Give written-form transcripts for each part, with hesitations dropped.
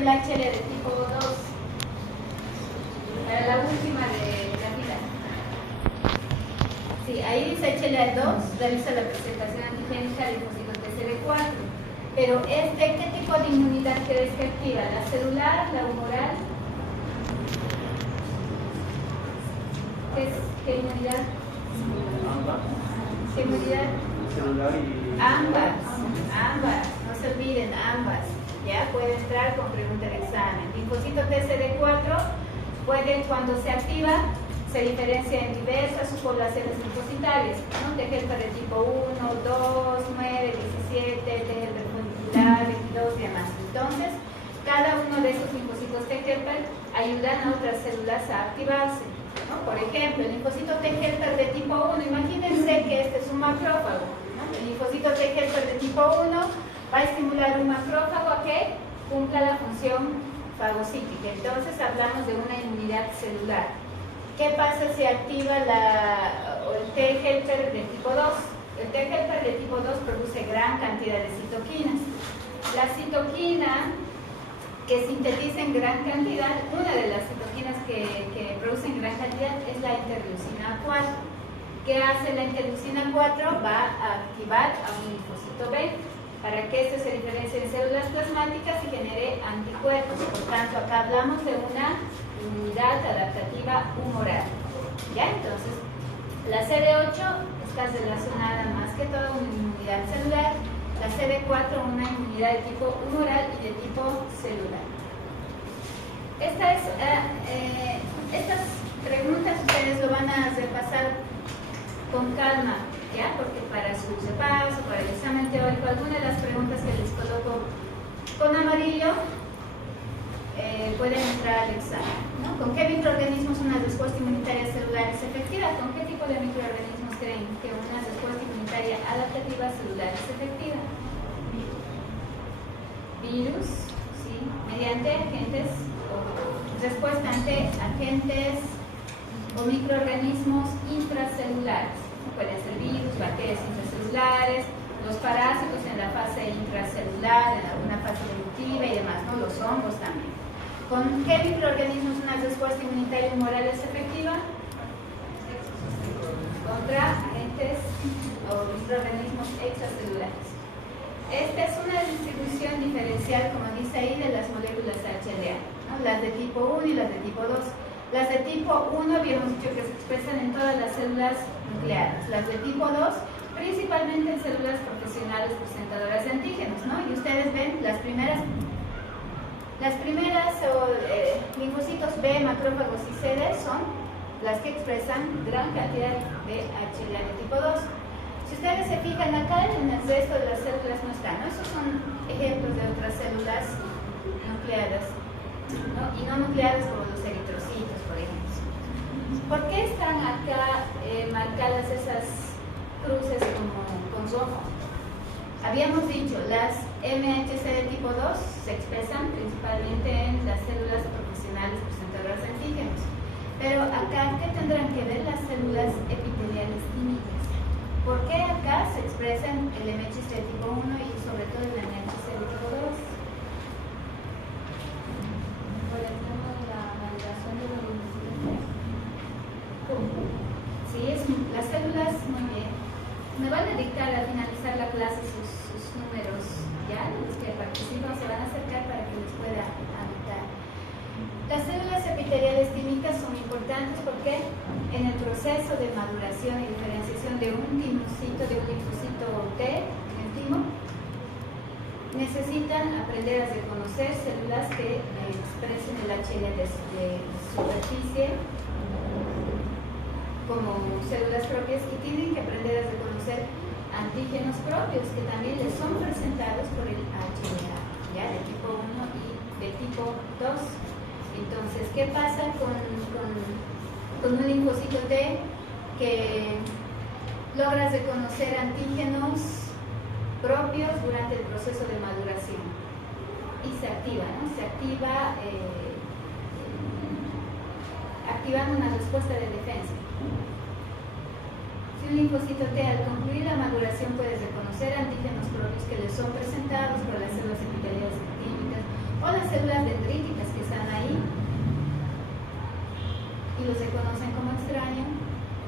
el HL de tipo 2. Para la última de la fila. Sí, ahí dice HLA2, realiza la presentación antigénica de linfocitos TCD4. Pero ¿qué tipo de inmunidad crees que activa? ¿La celular, la humoral? ¿Qué inmunidad? Ambas. ¿Qué inmunidad? Celular y... Ambas, no se olviden, ambas. Ya puede entrar con pregunta de examen. Linfocito TCD4 puede, cuando se activa, se diferencia en diversas subpoblaciones linfocitarias, ¿no? T helper de tipo 1, 2, 9, 17, T helper follicular, 22 y demás. Entonces, cada uno de esos linfocitos T helper ayudan a otras células a activarse, ¿no? Por ejemplo, el linfocito T helper de tipo 1, imagínense que este es un macrófago, ¿no? El linfocito T helper de tipo 1 va a estimular un macrófago a que cumpla la función fagocítica. Entonces hablamos de una inmunidad celular. ¿Qué pasa si activa el T helper de tipo 2? El T helper de tipo 2 produce gran cantidad de citoquinas. La citoquina que sintetiza en gran cantidad, una de las citoquinas que produce en gran cantidad es la interleucina 4. ¿Qué hace la interleucina 4? Va a activar a un linfocito B para que esto se diferencie en células plasmáticas y genere anticuerpos. Por tanto, acá hablamos de una inmunidad adaptativa humoral. ¿Ya? Entonces, la CD8 está relacionada más que todo con una inmunidad celular, la CD4 una inmunidad de tipo humoral y de tipo celular. Estas preguntas ustedes lo van a repasar con calma, ¿ya? Porque para su repaso, para el examen teórico, algunas de las preguntas que les coloco con amarillo pueden entrar al examen, ¿no? ¿Con qué microorganismos una respuesta inmunitaria celular es efectiva? ¿Con qué tipo de microorganismos creen que una respuesta inmunitaria adaptativa celular es efectiva? Virus, ¿sí? Mediante agentes, respuesta ante agentes o microorganismos intracelulares. Pueden ser virus, bacterias intracelulares, los parásitos en la fase intracelular, en alguna fase evolutiva y demás, ¿no? Los hongos también. ¿Con qué microorganismos una respuesta inmunitaria humoral es efectiva? Contra agentes o microorganismos extracelulares. Esta es una distribución diferencial, como dice ahí, de las moléculas HLA, ¿no? Las de tipo 1 y las de tipo 2. Las de tipo 1 habíamos dicho que se expresan en todas las células nucleares. Las de tipo 2, principalmente en células profesionales presentadoras de antígenos, ¿no? Y ustedes ven las primeras linfocitos B, macrófagos y CD son las que expresan gran cantidad de HLA de tipo 2. Si ustedes se fijan acá, en el resto de las células no están, ¿no? Esos son ejemplos de otras células nucleadas, ¿no? Y no nucleadas como los eritrocitos, por ejemplo. ¿Por qué están acá marcadas esas cruces con rojo? Habíamos dicho, las MHC de tipo 2 se expresan principalmente en las células profesionales presentadoras de antígenos. Pero acá, ¿qué tendrán que ver las células epiteliales químicas? ¿Por qué acá se expresan el MHC de tipo 1 y sobre todo el MHC de tipo 2? Por el tema de la validación de los linfocitos. Sí, las células, muy bien. Me van a dictar al finalizar la clase sus números, ya, los que participan se van a acercar para que les pueda anotar. Las células epiteliales químicas son importantes porque en el proceso de maduración y diferenciación de un linfocito T, en el timo, necesitan aprender a reconocer células que expresen el HLA de superficie como células propias y tienen que aprender a reconocer antígenos propios que también les son presentados por el HLA, ¿ya? De tipo 1 y de tipo 2. Entonces, ¿qué pasa con un linfocito T que logra reconocer antígenos propios durante el proceso de maduración? Y se activa, ¿no? Se activa activando una respuesta de defensa. Si un linfocito T al concluir la maduración puede reconocer antígenos propios que les son presentados por las células epiteliales químicas o las células dendríticas que están ahí y los reconocen como extraño,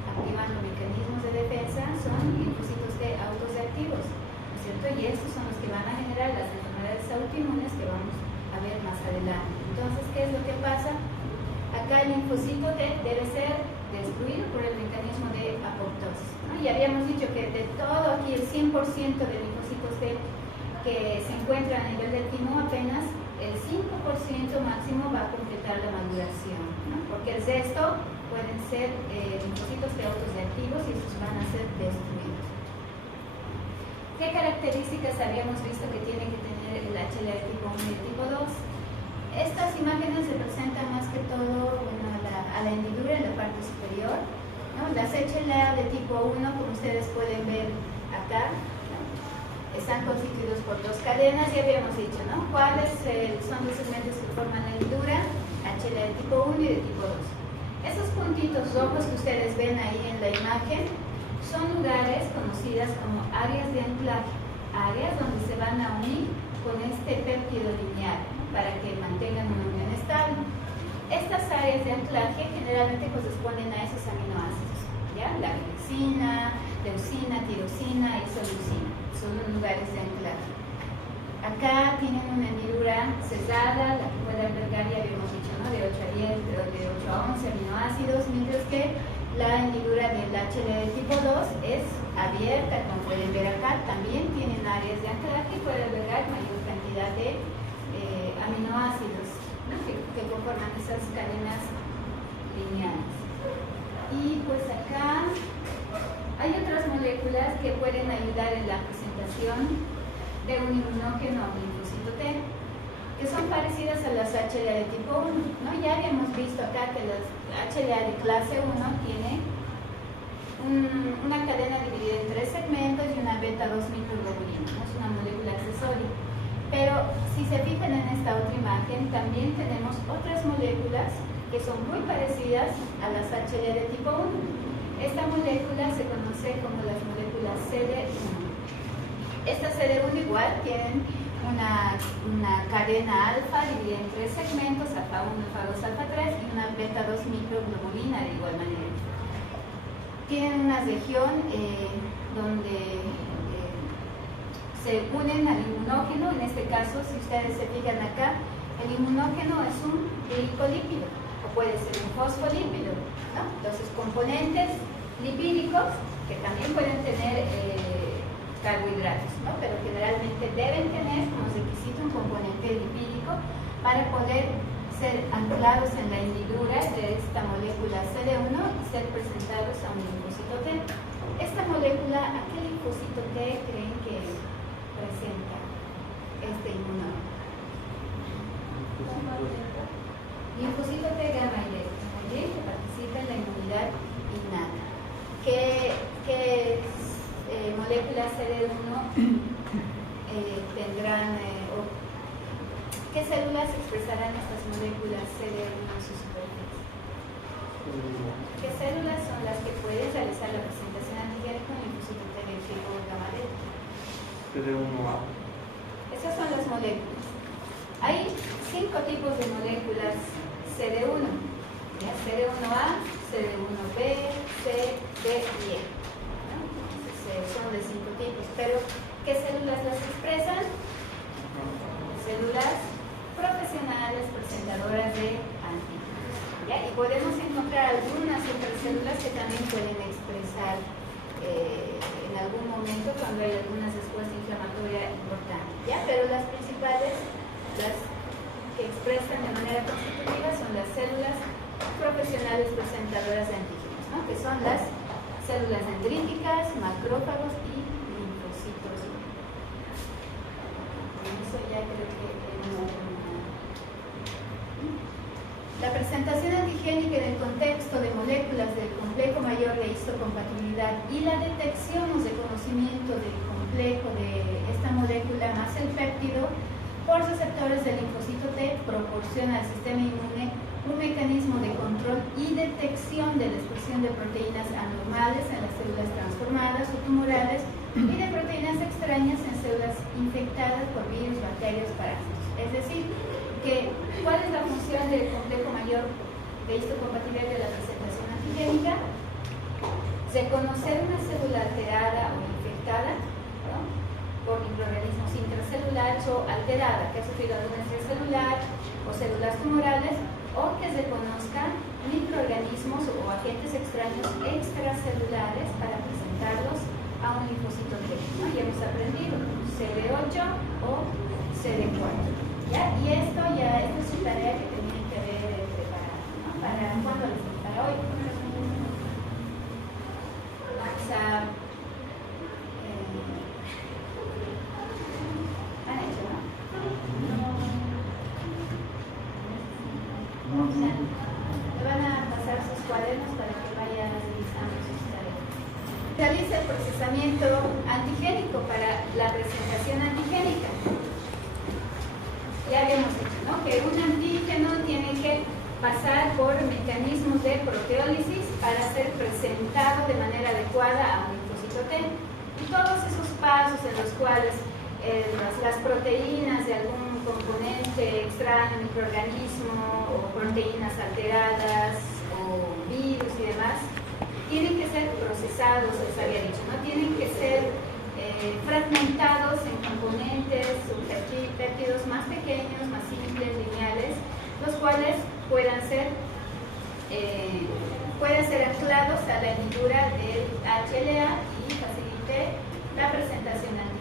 activando mecanismos de defensa, son linfocitos T autoreactivos, ¿no es cierto? Y estos son los que van a generar las enfermedades autoinmunes que vamos a ver más adelante. Entonces, ¿qué es lo que pasa? Acá el linfocito T debe ser destruido por el mecanismo de apoptosis, ¿no? Y habíamos dicho que de todo aquí el 100% de linfocitos T que se encuentran a nivel del timo, apenas el 5% máximo va a completar la maduración, ¿no? Porque el resto pueden ser linfocitos T autoreactivos y estos van a ser destruidos. ¿Qué características habíamos visto que tiene que tener el HLA de tipo 1 y de tipo 2? Estas imágenes representan más que todo a la hendidura en la parte superior, ¿no? Las HLA de tipo 1, como ustedes pueden ver acá, ¿no? Están constituidos por dos cadenas, ya habíamos dicho, ¿no? ¿Cuáles son los segmentos que forman la hendidura? HLA de tipo 1 y de tipo 2. Esos puntitos rojos que ustedes ven ahí en la imagen son lugares conocidas como áreas de anclaje, áreas donde se van a unir con este péptido lineal, ¿no? Para que mantengan una unión estable. Estas áreas de anclaje generalmente corresponden a esos aminoácidos, ¿ya? La glicina, leucina, tirosina y isoleucina son los lugares de anclaje. Acá tienen una hendidura cerrada, la que puede albergar, ya habíamos dicho, ¿no? De 8 a 10, de 8 a 11 aminoácidos, mientras que la hendidura del HLA de tipo 2 es abierta, como pueden ver acá, también tienen áreas de anclaje y puede albergar mayor cantidad de aminoácidos, ¿no? que conforman esas cadenas lineales. Y pues acá hay otras moléculas que pueden ayudar en la presentación de un inmunógeno o linfocito T, que son parecidas a las HLA de tipo 1, ¿no? Ya habíamos visto acá que las HLA de clase 1 tiene una cadena dividida en 3 segmentos y una beta-2 microglobulina, ¿no? Es una molécula accesoria. Pero si se fijan en esta otra imagen, también tenemos otras moléculas que son muy parecidas a las HLA de tipo 1. Esta molécula se conoce como las moléculas CD1. Estas CD1 igual tienen una cadena alfa dividida en 3 segmentos, alfa 1, alfa 2, alfa 3 y una beta 2 microglobulina de igual manera. Tienen una región donde se unen al inmunógeno. En este caso, si ustedes se fijan acá, el inmunógeno es un glicolípido o puede ser un fosfolípido, ¿no? Entonces, componentes lipídicos que también pueden tener carbohidratos, ¿no? Pero generalmente deben tener como requisito un componente lipídico para poder ser anclados en la hendidura de esta molécula CD1 y ser presentados a un linfocito T. Esta molécula, ¿a qué linfocito T creen que presenta este inmunógeno? Linfocito T gamma Y, que participa en la inmunidad innata. ¿Qué moléculas CD1 tendrán, o qué células expresarán estas moléculas CD1 en su superficie? ¿Qué células son las que pueden realizar la presentación antigénica con linfocito T del tipo gamma D? CD1A. Esas son las moléculas. Hay 5 tipos de moléculas CD1, ¿ya? CD1A, CD1B, C, D y E. Son de 5 tipos, pero ¿qué células las expresan? Células profesionales presentadoras de antígenos, ¿ya? Y podemos encontrar algunas otras células que también pueden expresar en algún momento cuando hay alguna respuesta inflamatoria importante, ¿ya? Pero las principales, las que expresan de manera constitutiva, son las células profesionales presentadoras de antígenos, ¿no? Que son las células dendríticas, macrófagos y linfocitos. Con eso ya creo que hemos terminado. La presentación antigénica en el contexto de moléculas del complejo mayor de histocompatibilidad y la detección o reconocimiento del complejo de esta molécula más el péptido por receptores del linfocito T proporciona al sistema inmune un mecanismo de control y detección de la expresión de proteínas anormales en las células transformadas o tumorales y de proteínas extrañas en células infectadas por virus, bacterias, parásitos. Es decir, que del complejo mayor de histocompatibilidad de la presentación antigénica, reconocer una célula alterada o infectada, ¿no?, por microorganismos intracelulares o alterada, que ha sufrido alguna extracelular o células tumorales, o que reconozca microorganismos o agentes extraños extracelulares para presentarlos a un linfocito T, ¿no? Ya hemos aprendido CD8 o CD4, ¿ya? Y esta es su tarea que tenían que haber preparado, ¿no? ¿Para cuándo les toca? Para hoy. Vamos a... ¿han hecho, no? O sea, le van a pasar sus cuadernos para que vayan revisando sus tareas. Realiza el procesamiento antigénico para la presentación antigénica. Ya habíamos dicho, ¿no?, que un antígeno tiene que pasar por mecanismos de proteólisis para ser presentado de manera adecuada a un linfocito T. Y todos esos pasos en los cuales las proteínas de algún componente extraño, microorganismo o proteínas alteradas o virus y demás, tienen que ser procesados, les había dicho, ¿no? Tienen que ser fragmentados en componentes péptidos más pequeños, más simples, lineales, los cuales puedan ser anclados a la hendidura del HLA y facilite la presentación antigénica.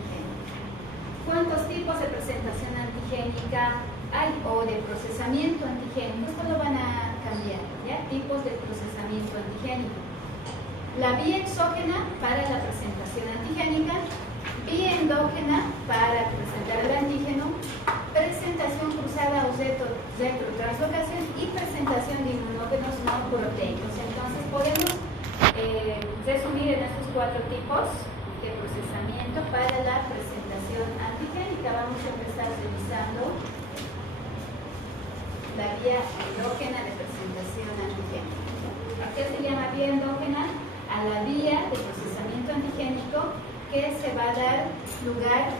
¿Cuántos tipos de presentación antigénica hay o de procesamiento antigénico? Esto lo van a cambiar, ¿ya? Tipos de procesamiento antigénico. La vía exógena para la presentación antigénica, vía endógena para presentar el antígeno, presentación cruzada o retrotranslocación y presentación de inmunógenos no proteicos. Entonces podemos resumir en estos 4 tipos de procesamiento para la presentación antigénica. Vamos a empezar revisando la vía endógena de presentación antigénica. ¿A qué se llama vía endógena? A la vía de procesamiento antigénico que se va a dar lugar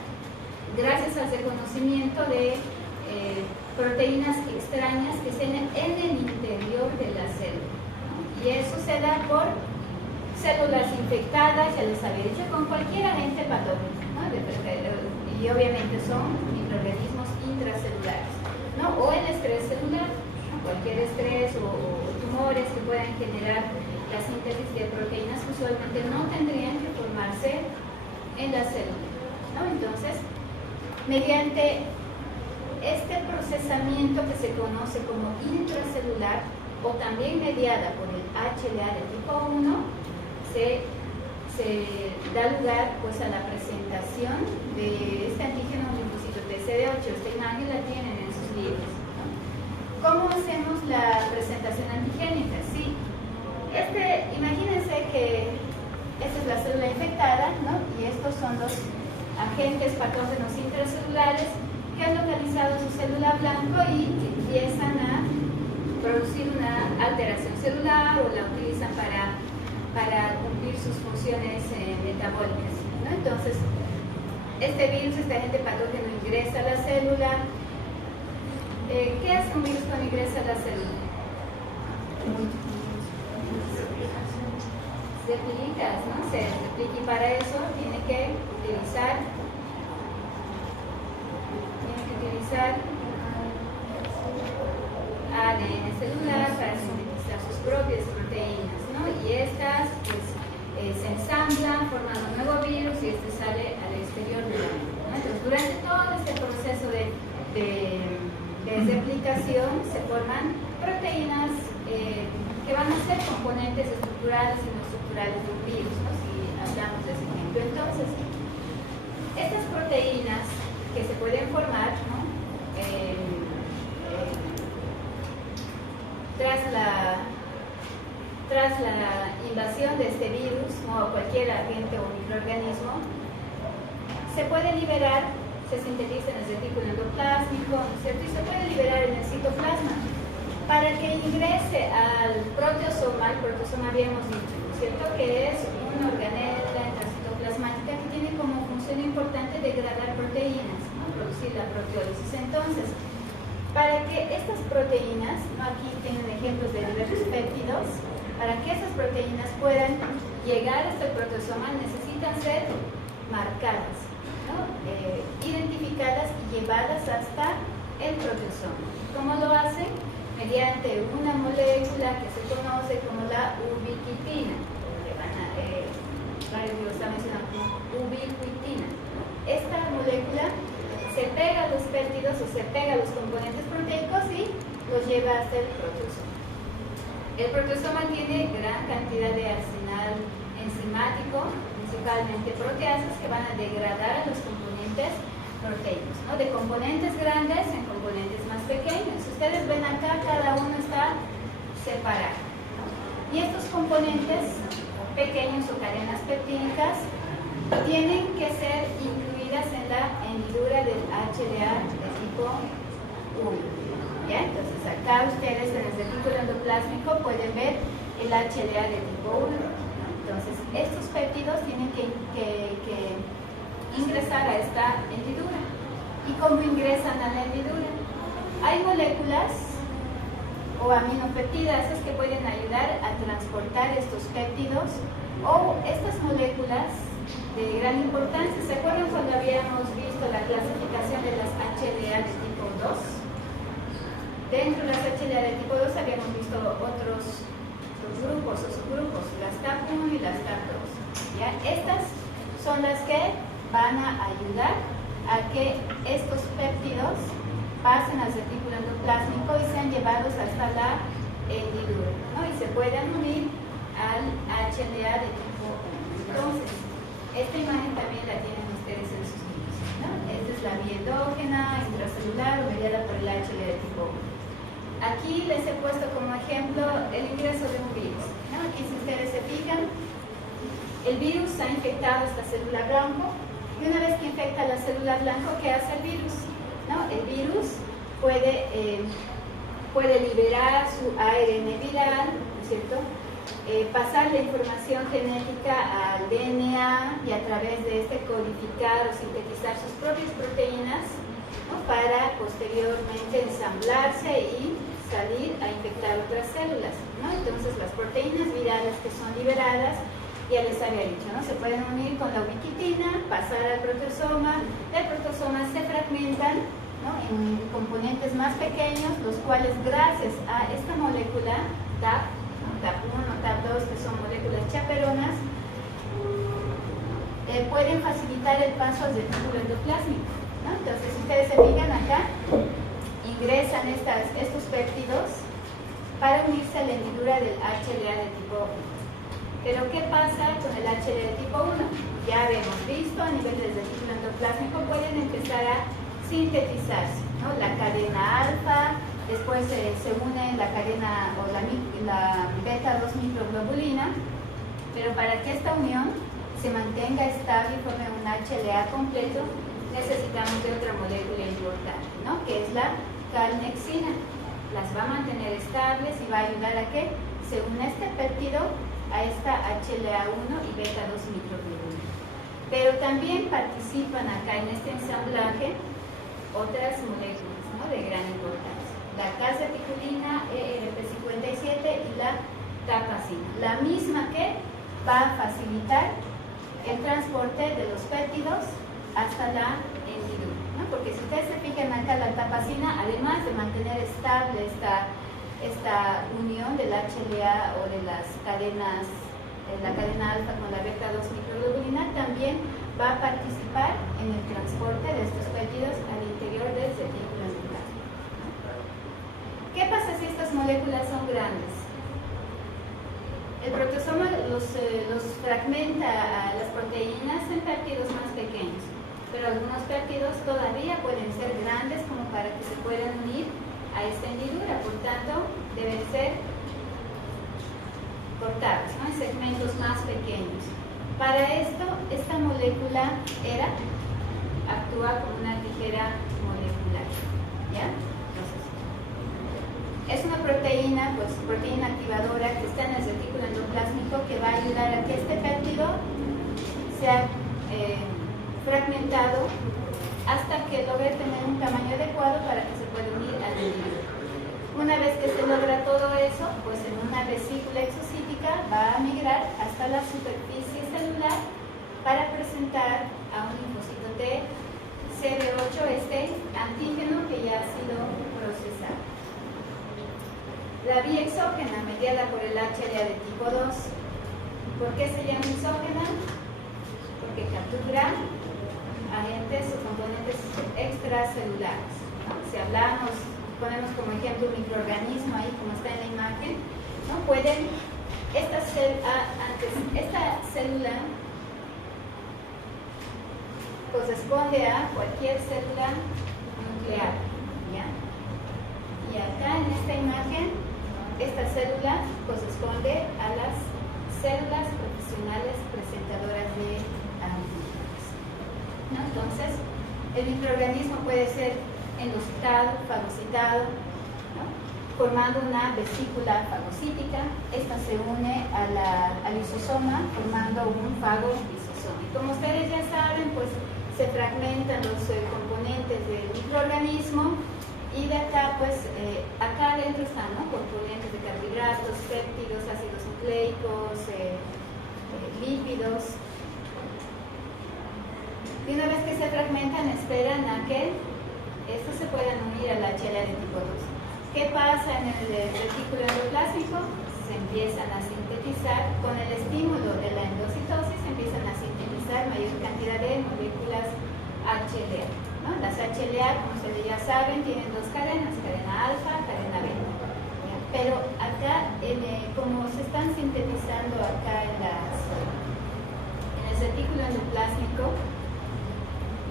gracias al reconocimiento de proteínas extrañas que estén en el interior de la célula, ¿no? Y eso se da por células infectadas, ya les había dicho, con cualquier agente patógeno, ¿no? Y obviamente son microorganismos intracelulares, ¿no? O el estrés celular, ¿no? Cualquier estrés o tumores que puedan generar la síntesis de proteínas que usualmente no tendrían que formarse en la célula, ¿no? Entonces, mediante este procesamiento que se conoce como intracelular o también mediada por el HLA de tipo 1, se da lugar pues a la presentación de este antígeno linfocito TCD8. Esta imagen la tienen en sus libros, ¿no? ¿Cómo hacemos la presentación antigénica? Sí, imagínense que esta es la célula infectada, ¿no? Y estos son los agentes patógenos intracelulares que han localizado su célula blanco y empiezan a producir una alteración celular o la utilizan para cumplir sus funciones metabólicas, ¿no? Entonces, este virus, este agente patógeno ingresa a la célula. ¿Qué hace un virus cuando ingresa a la célula? Replica, ¿no? Se replica y para eso tiene que utilizar ADN celular para sintetizar sus propias proteínas, ¿no? Y estas pues, se ensamblan, forman un nuevo virus y este sale al exterior del organismo, ¿no? Entonces, durante todo este proceso de replicación se forman proteínas que van a ser componentes estructurales y no estructurales de un virus, ¿no? Si hablamos de ese ejemplo. Entonces, estas proteínas que se pueden formar, ¿no? Tras la invasión de este virus, ¿no? O cualquier agente o microorganismo, se puede liberar, se sintetiza en el retículo endoplásmico, ¿cierto? Y se puede liberar en el citoplasma para que ingrese al proteosoma. El proteosoma habíamos dicho, ¿cierto? Que es una organela intracitoplasmática que tiene como función importante degradar proteínas, ¿no? Producir la proteólisis. Entonces, para que estas proteínas, ¿no? Aquí tienen ejemplos de diversos péptidos, para que esas proteínas puedan llegar hasta el proteosoma necesitan ser marcadas, ¿no? Identificadas y llevadas hasta el proteosoma. ¿Cómo lo hacen? Mediante una molécula que se conoce como la ubiquitina. Lo está mencionando como ubiquitina. Esta molécula se pega a los péptidos o se pega a los componentes proteicos y los lleva hasta el proteosoma. El proteosoma tiene gran cantidad de arsenal enzimático, principalmente proteasas, que van a degradar a los componentes proteicos, ¿no? De componentes grandes en componentes más pequeños. Si ustedes ven acá, cada uno está separado, ¿no? Y estos componentes pequeños o cadenas peptídicas tienen que ser incluidas en la hendidura del HLA de tipo 1. ¿Ya? Entonces acá ustedes en el retículo endoplásmico pueden ver el HLA de tipo 1. ¿No? Entonces estos péptidos tienen que ingresar a esta hendidura. ¿Y cómo ingresan a la hendidura? Hay moléculas o aminopeptidasas que pueden ayudar a transportar estos péptidos o estas moléculas de gran importancia. ¿Se acuerdan cuando habíamos visto la clasificación de las HLA de tipo 2? Dentro de las HLA de tipo 2 habíamos visto otros grupos o subgrupos, las TAP1 y las TAP2. ¿Ya? Estas son las que van a ayudar a que estos péptidos pasen al retículo endoplásmico y sean llevados hasta la hendidura, ¿no? Y se puedan unir al HLA de tipo 1. Entonces, esta imagen también la tienen ustedes en sus libros, ¿no? Esta es la vía endógena, intracelular o mediada por el HLA de tipo 1. Aquí les he puesto como ejemplo el ingreso de un virus, ¿no? Aquí si ustedes se fijan, el virus ha infectado esta célula blanco y una vez que infecta la célula blanco, ¿qué hace el virus? ¿No? El virus puede liberar su ARN viral, ¿no es cierto? Pasar la información genética al DNA y a través de este codificar o sintetizar sus propias proteínas, ¿no? Para posteriormente ensamblarse y salir a infectar otras células, ¿no? Entonces las proteínas virales que son liberadas, ya les había dicho, ¿no? Se pueden unir con la ubiquitina, pasar al proteosoma, del proteosoma se fragmentan, ¿no? En componentes más pequeños, los cuales gracias a esta molécula TAP1 o TAP2, que son moléculas chaperonas, pueden facilitar el paso al retículo endoplásmico, ¿no? Entonces, si ustedes se fijan acá, ingresan estos péptidos para unirse a la hendidura del HLA de tipo 1. Pero, ¿qué pasa con el HLA de tipo 1? Ya habíamos visto, a nivel del retículo endoplásmico pueden empezar a sintetizarse, ¿no? La cadena alfa, después se une la cadena o la beta-2 microglobulina, pero para que esta unión se mantenga estable y forme un HLA completo, necesitamos de otra molécula importante, ¿no? Que es la calnexina. Las va a mantener estables y va a ayudar a que se una este péptido a esta HLA1 y beta-2 microglobulina. Pero también participan acá en este ensamblaje otras moléculas, ¿no? De gran importancia. La calceticulina, ERP57 y la tapacina. La misma que va a facilitar el transporte de los péptidos hasta la hendidura, ¿no? Porque si ustedes se fijan acá, la tapacina, además de mantener estable esta unión del HLA o de las cadenas, la cadena alfa con la beta-2 microglobulina, también va a participar en el transporte de estos péptidos al interior del retículo endoplásmico. ¿Qué pasa si estas moléculas son grandes? El proteosoma los fragmenta a las proteínas en péptidos más pequeños, pero algunos péptidos todavía pueden ser grandes como para que se puedan unir a esta hendidura, por tanto deben ser cortados, ¿no? En segmentos más pequeños. Para esto, esta molécula actúa como una tijera molecular, ¿ya? Entonces, es una proteína, pues proteína activadora que está en el retículo endoplásmico que va a ayudar a que este péptido sea fragmentado hasta que logre tener un tamaño adecuado para que se pueda unir al hendidura. va a migrar hasta la superficie celular para presentar a un linfocito T CD8 este antígeno que ya ha sido procesado. La vía exógena mediada por el HLA de tipo 2. ¿Por qué se llama exógena? Porque captura agentes o componentes extracelulares, ¿no? Si hablamos, ponemos como ejemplo un microorganismo ahí como está en la imagen, ¿no? Pueden, esta célula corresponde a cualquier célula nuclear, ¿ya? Y acá en esta imagen, esta célula corresponde a las células profesionales presentadoras de antígenos, ¿no? Entonces, el microorganismo puede ser endocitado, fagocitado, ¿no? Formando una vesícula fagocítica. Esta se une al lisosoma formando un fagolisosoma. Y como ustedes ya saben, pues se fragmentan los componentes del microorganismo y de acá, pues, acá adentro están, ¿no? Componentes de carbohidratos, péptidos, ácidos nucleicos, lípidos. Y una vez que se fragmentan, esperan a que estos se puedan unir al HLA de tipo 2. ¿Qué pasa en el retículo endoplásmico? Se empiezan a sintetizar con el estímulo de la endocitosis, se empiezan a sintetizar mayor cantidad de moléculas HLA, ¿no? Las HLA, como ustedes ya saben, tienen dos cadenas, cadena alfa, cadena beta. ¿Ya? Pero acá, como se están sintetizando acá en el retículo endoplásmico,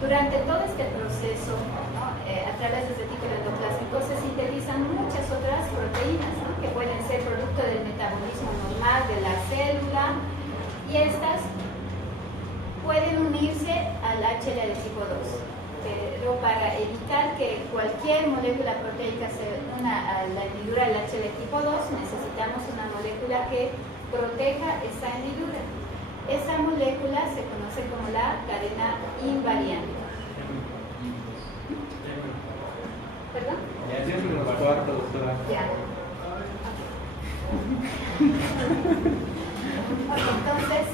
durante todo este proceso, ¿no? A través del retículo endoplásmico se sintetizan muchas otras proteínas, ¿no? Que pueden ser producto del metabolismo normal de la célula, y estas pueden unirse al HLA de tipo 2. Pero para evitar que cualquier molécula proteica se una a la hendidura del HLA de tipo 2, necesitamos una molécula que proteja esa hendidura. Esa molécula se conoce como la cadena invariante. ¿Perdón? Ya siempre nos cuarto, doctora. Ya. Ok, entonces,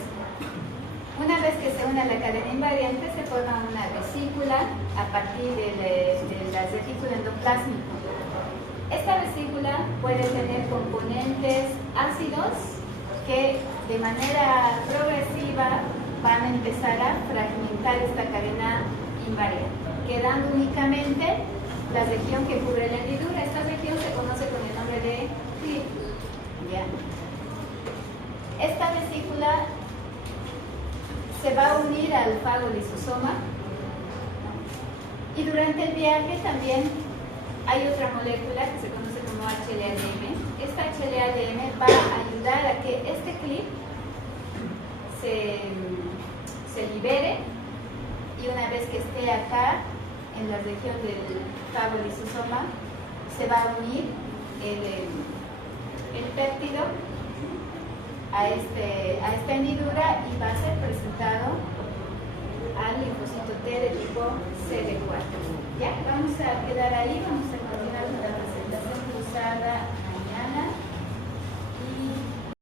una vez que se une a la cadena invariante, se forma una vesícula a partir del retículo endoplásmico. Esta vesícula puede tener componentes ácidos que de manera progresiva van a empezar a fragmentar esta cadena invariante, quedando únicamente la región que cubre la hendidura. Esta región se conoce con el nombre de clip. ¿Ya? Esta vesícula se va a unir al fagolisosoma, ¿no? Y durante el viaje también hay otra molécula que se conoce como HLA-DM. Esta HLA-DM va a ayudar a que este clip se libere, y una vez que esté acá en la región del fagolisosoma, se va a unir el péptido a esta hendidura y va a ser presentado al linfocito T de tipo CD4. Ya, vamos a quedar ahí, vamos a continuar con la presentación cruzada